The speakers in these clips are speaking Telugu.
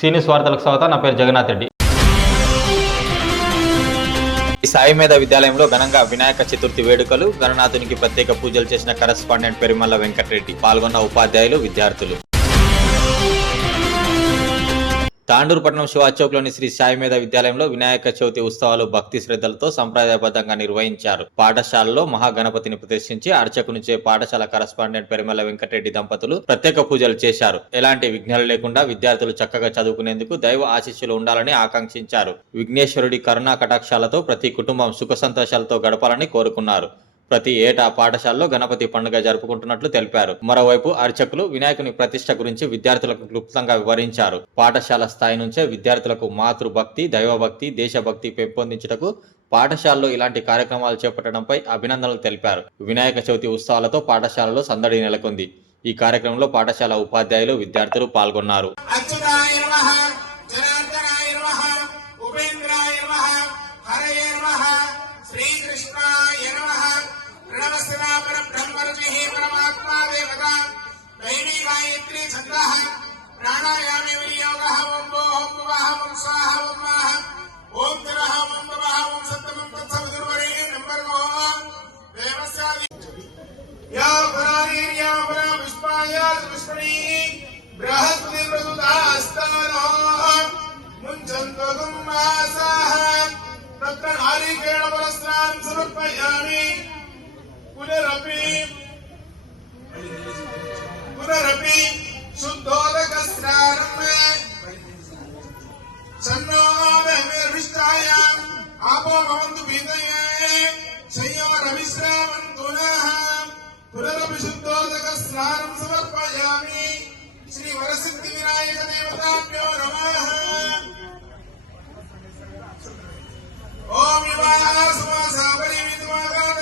సీనియస్ వార్తలకు స్వాగతం. నా పేరు జగన్నాథ్ రెడ్డి. సాయి మేధ విద్యాలయంలో ఘనంగా వినాయక చతుర్థి వేడుకలు. గణనాథునికి ప్రత్యేక పూజలు చేసిన కరెస్పాండెంట్ పెరిమల్ల వెంకటరెడ్డి. పాల్గొన్న ఉపాధ్యాయులు, విద్యార్థులు. తాండూరు పట్టణం శివాచౌక్లోని శ్రీ సాయి మేధ విద్యాలయంలో వినాయక చవితి ఉత్సవాలు భక్తి శ్రద్ధలతో సంప్రదాయబద్ధంగా నిర్వహించారు. పాఠశాలలో మహాగణపతిని ప్రదర్శించి అర్చకునిచే పాఠశాల కరెస్పాండెంట్ పెరిమల్ల వెంకటరెడ్డి దంపతులు ప్రత్యేక పూజలు చేశారు. ఎలాంటి విఘ్నాలు లేకుండా విద్యార్థులు చక్కగా చదువుకునేందుకు దైవ ఆశీస్సులు ఉండాలని ఆకాంక్షించారు. విఘ్నేశ్వరుడి కరుణా కటాక్షాలతో ప్రతి కుటుంబం సుఖ సంతోషాలతో గడపాలని కోరుకున్నారు. ప్రతి ఏటా పాఠశాలలో గణపతి పండుగ జరుపుకుంటున్నట్లు తెలిపారు. మరోవైపు అర్చకులు వినాయకుని ప్రతిష్ట గురించి విద్యార్థులకు క్లుప్తంగా వివరించారు. పాఠశాల స్థాయి నుంచే విద్యార్థులకు మాతృభక్తి, దైవభక్తి, దేశభక్తి పెంపొందించుటకు పాఠశాలలో ఇలాంటి కార్యక్రమాలు చేపట్టడంపై అభినందనలు తెలిపారు. వినాయక చవితి ఉత్సవాలతో పాఠశాలలో సందడి నెలకొంది. ఈ కార్యక్రమంలో పాఠశాల ఉపాధ్యాయులు, విద్యార్థులు పాల్గొన్నారు. प्राणायामे विनियोगः ओम भूः भुवः ओम स्वाहा ओम महः ओम तरः ओम भवः ओम सत्यं तत्सवितुर्वरेण्यं भर्गो देवस्यादि या परानि या परा पुष्पाय पुष्पणी बृहस्पति प्रसुतास्तनो मुञ्चन्तो गुम्मासाः तत्र नारिकेण परस्नानं समर्पयामि पुनरपि शुद्धोदक स्नानं सन्नोभिष्टायाम् आपो भवन्तु भीतये शय्यारविश्रामन्तु नः पुनरपि शुद्धोदक स्नानं समर्पयामि श्री वरसिद्धि विनायक देवताभ्यो नमः ओम युवासुवासा परिमितमागाद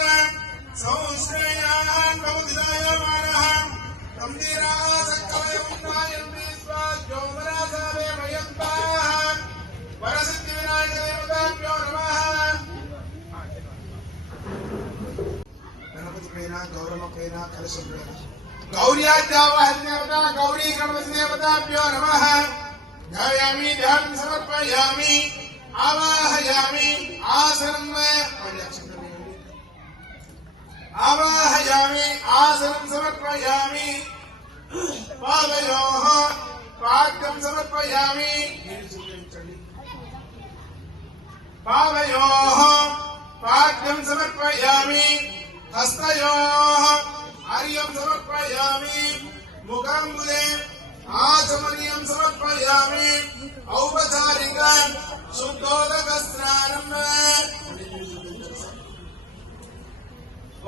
संश्रेयान् भवति दायमानः तम्दीरा गौर्याद्यावाहदेवता गौरी गणपति देवताभ्यो नमः ध्यायामि ध्यानं समर्पयामि आवाहयामि आसनं समर्पयामि पादयोः पाद्यं समर्पयामि हस्तयोः अर्घ्यं समर्पयामि मुखंबुले आचमनीयं समर्पयामि औपचारिक शुद्धोदक स्नानं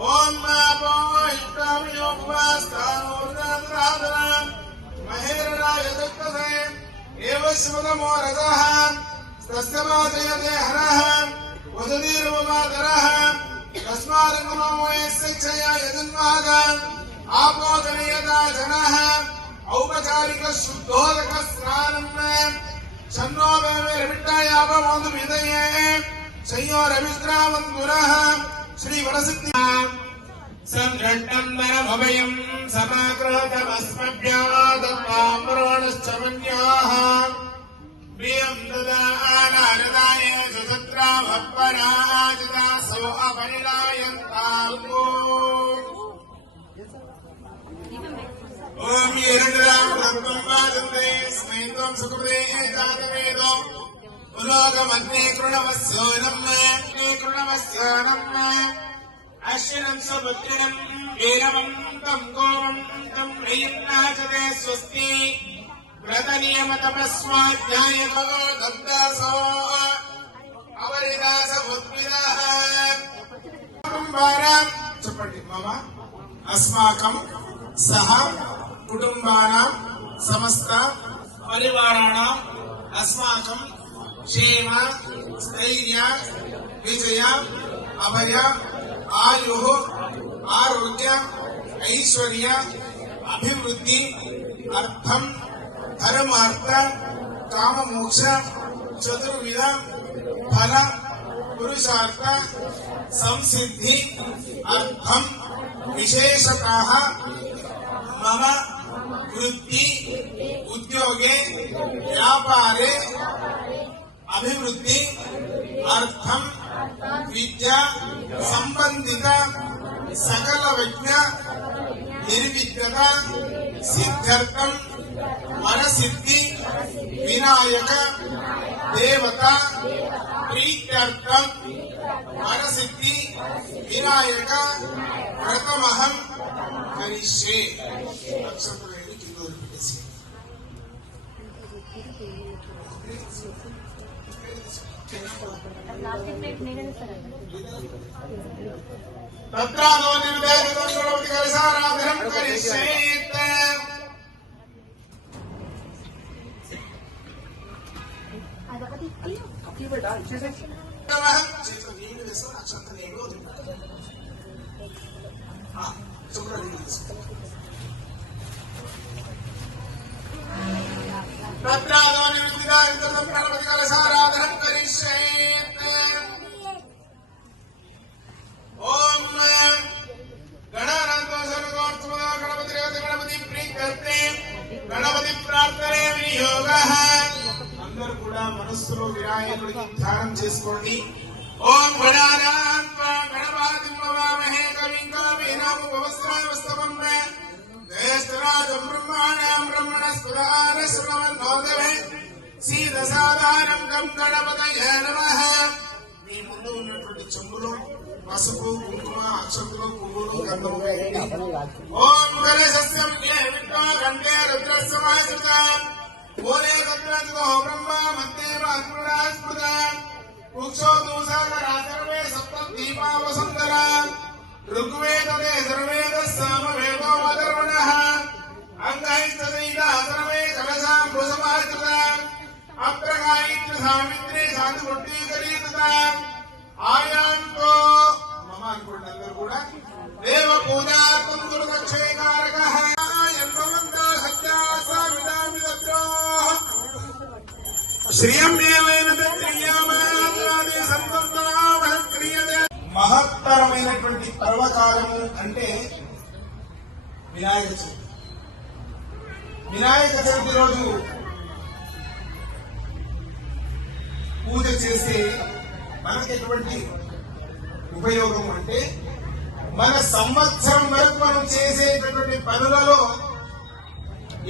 ओम नमो इष्टामि योगवास्तानोर्दातराधनं महेरराय दत्तसे एव शिवनमो रजः तस्य मादयते हरः वदतीर्वमातरः तस्मादनुमो यस्य क्षया यजन्मादम् आपोदनीयता जनः औपचारिक शुद्धोदक स्नानं छन्नो वेविट्टायापमोदु विदये शय्योरविश्रामन्तुनः श्री वरसिद्धि संघट्टं वरमभयं समाकृतमस्मभ्यादम्बाम्रोणश्च मन्याः प्रियं ददानानदाय सुसत्रा भक्पराजितासो अपरिलायन्ताल्को ओम हिरण्यराम भक्तं वादन्ते स्मैत्वं सुखपदे जातवेदो उलोकमध्ये कृणवस्योनम् अश्विनं सुपुत्रिणं वीरमं तं गोमं तं ह्रीन्नाचते स्वस्ति व्रतनियमतपस्वाध्यायको दत्तासो अवरिदासमुद्भिदः कुटुम्बानां चपटि मम अस्माकं सह कुटुम्बानां समस्त परिवाराणाम् अस्माकं क्षेम स्थैर्य विजय अभय आयुः आरोग्य ऐश्वर्य अभिवृद्धि अर्थं धर्मार्थ काम मोक्ष चतुर्विध फल पुरुषार्थ संसिद्धि अर्थं विशेषतः मम वृत्ति उद्योगे व्यापार సంబంధిత సకల విఘ్న నిర్విఘ్నత సిద్ధ్యర్థం వరసిద్ధి వినాయక దేవత ప్రీత్యర్థం వరసిద్ధి వినాయక వ్రతమహం కరిష్యే. అక్షంతలేని కింద వదిలిపెట్టేసి తత్రాదో నిర్దేశితం గణపతి కలశారాధనం కరిష్యేత్. చేతిలో నీళ్లు వేసుకొని అక్షంత నీళ్లు వదిలిపెట్టాలి. చెప్పులో నీళ్లు వేసుకో. తత్రాదో నిర్దేశితం గణపతి కలశారాధనం కరిష్యేత్. ఓం గణపతి గణపతి ప్రీత్యర్థే గణపతి ప్రార్థనే వినియోగః. అందరూ కూడా మనస్సులో వినాయకుడికి ధ్యానం చేసుకోండి. ఓం గణానాం త్వా గణపతిం భవామహే కవిం కవీనాముపమస్రవస్తవం జ్యేష్ఠరాజం బ్రహ్మాణాం బ్రహ్మణస్పదాన శ్రవణోదవే సీదసాధారం గం గణపతయే నమః. మీ ముందు ఉన్నటువంటి చెంబులో పసుపు కుంకుమ అక్షంతులు పువ్వులు గంధము వేయండి. ఓం గణేశస్యం విద్వా గంటే రుద్రస్యమాశ్రిత మూలే తత్రో బ్రహ్మ మధ్యే అగ్నిరాస్మృత వృక్షో దూసాగరా సర్వే సప్త దీపావసుందర ఋగ్వేదే సర్వేద సామవేదో అధర్వణః అంగైస్తదైద సర్వే కలశాం వృషభాశ్రిత అప్రగాయిత్ర సావిత్రి సాధుగొట్టీకరీకృత ఆయాంతో మమ అనుకోండి. అందరూ కూడా దేవ పూజార్థం దుర్గక్షయకారక మహత్తరమైనటువంటి పర్వకాలము అంటే వినాయక చవితి. వినాయక చవితి రోజు పూజ చేస్తే మనకి ఎటువంటి ఉపయోగం అంటే మన సంవత్సరం వరకు మనం చేసేటటువంటి పనులలో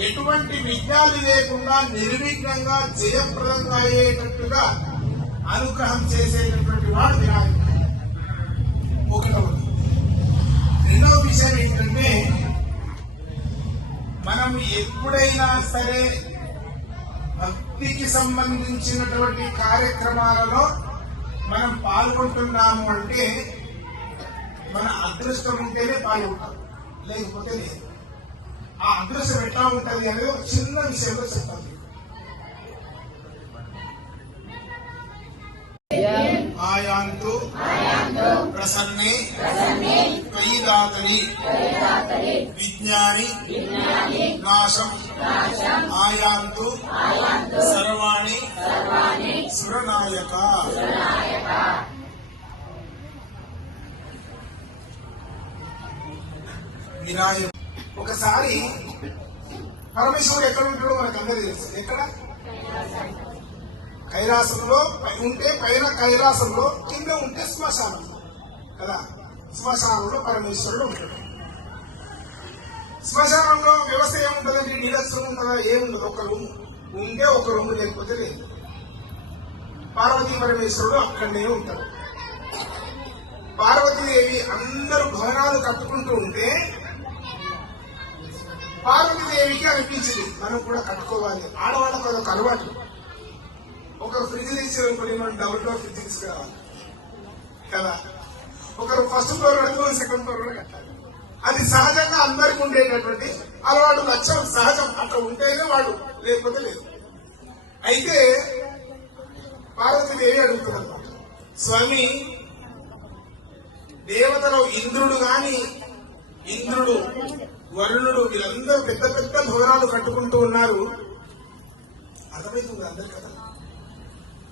ఎటువంటి విఘ్నాలు లేకుండా నిర్విఘ్నంగా జయప్రదంగా అయ్యేటట్టుగా అనుగ్రహం చేసేటటువంటి వాడు వినాయకుడు. ఒకటవది. రెండవ విషయం ఏంటంటే మనం ఎప్పుడైనా సరే భక్తికి సంబంధించినటువంటి కార్యక్రమాలలో మనం పాల్గొంటున్నాము అంటే మన అదృష్టం ఉంటేనే పాల్గొంటాం, లేకపోతే లేదు. ఆ అదృష్టం ఎట్లా ఉంటది అనేది ఒక చిన్న విషయంలో చెప్తాను. ఆయాంతు ప్రసన్నే త్వయిదాతరి విజ్ఞాని నాశం ఆయాంతు సర్వాణి సురనాయక. వినాయకుడు ఒకసారి పరమేశ్వరుడు ఎక్కడ ఉంటాడో మనకు అందరూ తెలుసు. ఎక్కడ? కైలాసంలో ఉంటే పైన కైలాసంలో, కింద ఉంటే శ్మశానం కదా. శ్మశానంలో పరమేశ్వరుడు ఉంటాడు. శ్మశానంలో వ్యవస్థ ఏముంటుందండి? నీరసం ఉంటుందా? ఏముండదు. ఒక రూమ్ ఉంటే ఒక రూమ్, లేకపోతే లేదు. పార్వతీ పరమేశ్వరుడు అక్కడనే ఉంటాడు. పార్వతీదేవి అందరూ భవనాలు కట్టుకుంటూ ఉంటే పార్వతీదేవికి అనిపించింది మనం కూడా కట్టుకోవాలి. ఆడవాళ్ళకు అదొక అలవాటు. ఒకరు ఫ్రిడ్జ్ తీసుకుని మనం డబుల్ డోర్ ఫ్రిడ్జ్ తీసుకురావాలి కదా. ఒకరు ఫస్ట్ ఫ్లోర్ కడుతూ సెకండ్ ఫ్లోర్ కట్టాలి. అది సహజంగా అందరికి ఉండేటటువంటి అలవాటు, లక్ష్యం, సహజం. అట్లా ఉంటేనే వాడు, లేకపోతే లేదు. అయితే పార్వతీదేవి అడుగుతున్నమాట, స్వామి దేవతలో ఇంద్రుడు గాని, ఇంద్రుడు వరుణుడు వీళ్ళందరూ పెద్ద పెద్ద భవనాలు కట్టుకుంటూ ఉన్నారు. అర్థమవుతుంది అందరు కదా.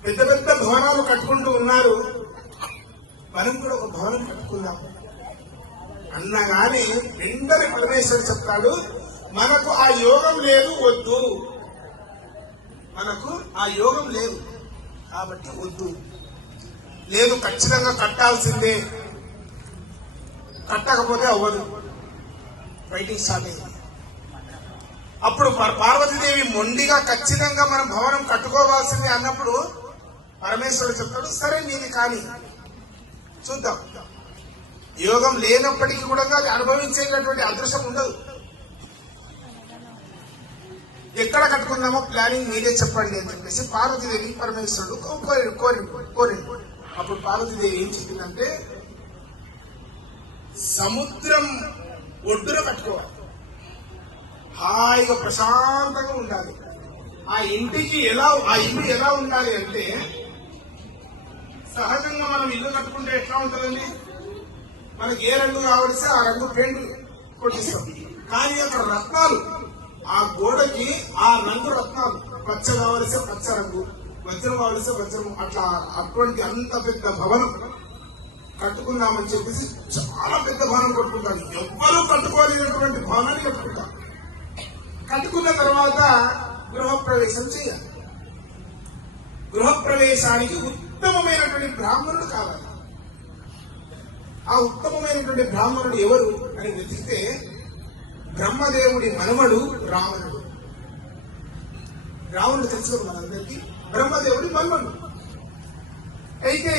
పెద్ద పెద్ద భవనాలు కట్టుకుంటూ ఉన్నారు. మనం కూడా ఒక భవనం కట్టుకుందాం అన్నగానే వెంటనే పరమేశ్వరుడు చెప్తాడు, మనకు ఆ యోగం లేదు, వద్దు. మనకు ఆ యోగం లేదు కాబట్టి వద్దు. లేదు, ఖచ్చితంగా కట్టాల్సిందే కట్టకపోతే అవ్వదు. ఫైటింగ్ స్టార్ట్ అయింది. అప్పుడు పార్వతీదేవి మొండిగా ఖచ్చితంగా మనం భవనం కట్టుకోవాల్సింది అన్నప్పుడు పరమేశ్వరుడు చెప్తాడు, సరే నీది కానీ చూద్దాం. యోగం లేనప్పటికీ కూడా అది అనుభవించేటటువంటి అదృష్టం ఉండదు. ఎక్కడ కట్టుకుందామో ప్లానింగ్ మీరే చెప్పండి అని చెప్పేసి పార్వతీదేవి పరమేశ్వరుడు కోరిండు. అప్పుడు పార్వతీదేవి ఏం చెప్పిందంటే, సముద్రం ఒడ్డున కట్టుకోవాలి, హాయిగా ప్రశాంతంగా ఉండాలి. ఆ ఇల్లు ఎలా ఉండాలి అంటే, సహజంగా మనం ఇల్లు కట్టుకుంటే ఎట్లా ఉంటుందండి, మనకి ఏ రంగు కావలిస్తే ఆ రంగు పెయింట్ కొట్టిస్తాం. కానీ అక్కడ రత్నాలు, ఆ గోడకి ఆ రంగు రత్నాలు, పచ్చ కావలిస్తే పచ్చ రంగు, వజ్రం కావలిస్తే వజ్రం, అట్లా అటువంటి అంత పెద్ద భవనం కట్టుకుందామని చెప్పేసి చాలా పెద్ద భవనం కట్టుకుంటారు. ఎవ్వరూ కట్టుకోలేనటువంటి భవనాన్ని కట్టుకుంటారు. కట్టుకున్న తర్వాత గృహప్రవేశం చేయాలి. గృహప్రవేశానికి ఉత్తమమైనటువంటి బ్రాహ్మణుడు కావాలి. ఆ ఉత్తమమైనటువంటి బ్రాహ్మణుడు ఎవరు అని వెతికితే బ్రహ్మదేవుడి మనవడు రావణుడు. రావణుడు తెలుసు మనందరికీ, బ్రహ్మదేవుడి మనవడు. అయితే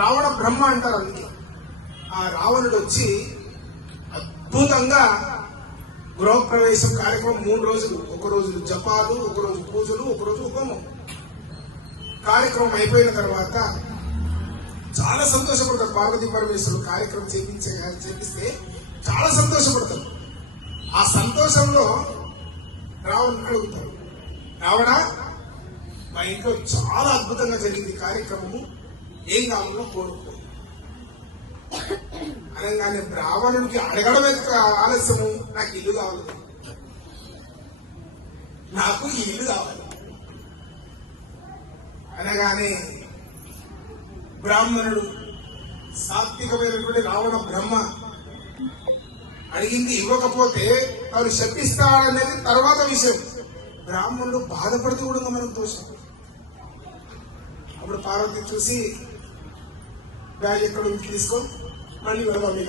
రావణ బ్రహ్మ అంటారు. అందుకే ఆ రావణుడు వచ్చి అద్భుతంగా గృహప్రవేశం కార్యక్రమం 3 రోజులు, ఒక రోజు జపాలు, ఒక రోజు పూజలు, ఒక రోజు హోమం కార్యక్రమం అయిపోయిన తర్వాత చాలా సంతోషపడతారు. పార్వతీ పరమేశ్వరుడు కార్యక్రమం చేపిస్తే చాలా సంతోషపడతారు. ఆ సంతోషంలో రావణుడు అడుగుతారు, రావణ మా ఇంట్లో చాలా అద్భుతంగా జరిగింది కార్యక్రమము, ఏం కావాలో కోరుకో అనగానే రావణుడికి అడగడం ఎందుకు ఆలస్యము, నాకు ఇల్లు కావాలి, నాకు ఈ ఇల్లు కావాలి అనగానే బ్రాహ్మణుడు సాత్వికమైనటువంటి రావణ బ్రహ్మ అడిగింది ఇవ్వకపోతే వారు శపిస్తాడనేది తర్వాత విషయం. బ్రాహ్మణుడు బాధపడుతూ కూడా మనకు తోషం. అప్పుడు పార్వతి చూసి, బ్యాగ్ ఎక్కడ తీసుకో, మళ్ళీ వెళ్ళాలి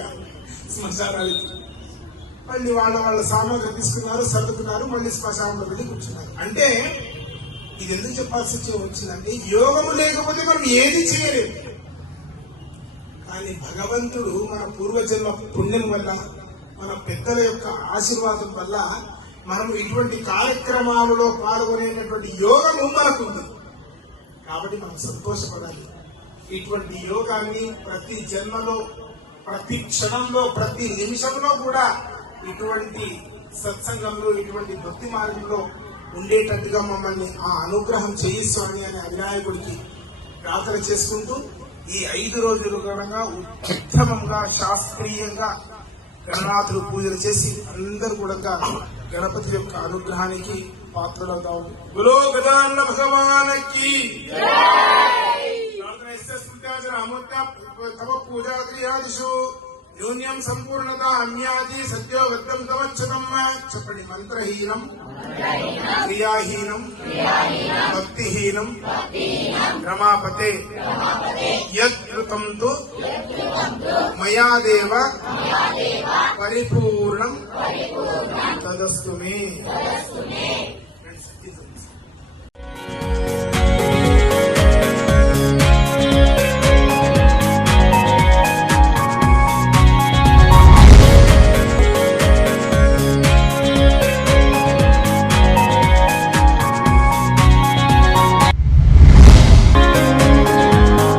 శ్మశానానికి. మళ్ళీ వాళ్ళ సామాగ్రి తీసుకున్నారు, సర్దుకున్నారు, మళ్ళీ శ్మశానంలో వెళ్ళి కూర్చున్నారు. అంటే ఇది ఎందుకు చెప్పాల్సి వచ్చిందంటే, యోగము లేకపోతే మనం ఏది చేయలేము. కానీ భగవంతుడు మన పూర్వజన్మ పుణ్యం వల్ల, మన పెద్దల యొక్క ఆశీర్వాదం వల్ల మనం ఇటువంటి కార్యక్రమాలలో పాల్గొనేటటువంటి యోగము మనకుంది. కాబట్టి మనం సంతోషపడాలి. ఇటువంటి యోగాన్ని ప్రతి జన్మలో, ప్రతి క్షణంలో, ప్రతి నిమిషంలో కూడా ఇటువంటి సత్సంగంలో, ఇటువంటి భక్తి మార్గంలో ఉండేటట్టుగా మమ్మల్ని ఆ అనుగ్రహం చేయిస్తామని అనే వినాయకుడికి ప్రార్థన చేసుకుంటూ ఈ 5 రోజులు కూడా ఉత్తమంగా శాస్త్రీయంగా గణనాథులు పూజలు చేసి అందరూ కూడా గణపతి యొక్క అనుగ్రహానికి పాత్రలవుతాం. గులో గజానన భగవానికి తమ పూజా క్రియాదిషు న్యూన్యం సంపూర్ణత అన్యాది సత్యో వద్దం తవచ్చతం. చెప్పండి. మంత్రహీనం, క్రియాహీనం, భక్తిహీనం రమాపతే యత్కృతం తు మయా దేవ పరిపూర్ణం తదస్తు మే.